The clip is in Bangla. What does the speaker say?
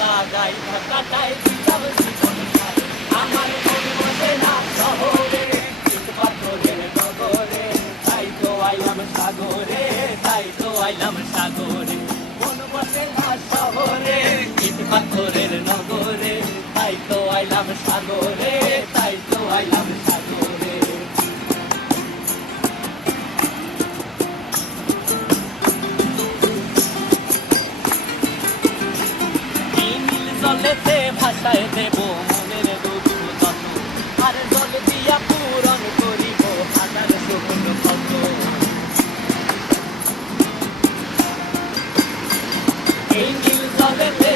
লাগাই কাটাই দিলাম জীবন সাথী। আমার মন বসে না শহরে, ইট পাথরের নগরে, তাই তো আইলাম সাগরে, তাই তো আইলাম সাগরে। মন বসে না শহরে, ইট পাথরের নগরে, তাই তো আইলাম সাগরে, তাই তো আইলাম সাগরে। এই নীল জলেতে ভাসায় দেব মনের দুঃখ যত, আর জল দিয়া পূরণ করিব হাজার সুখন কত। এই নীল জলেতে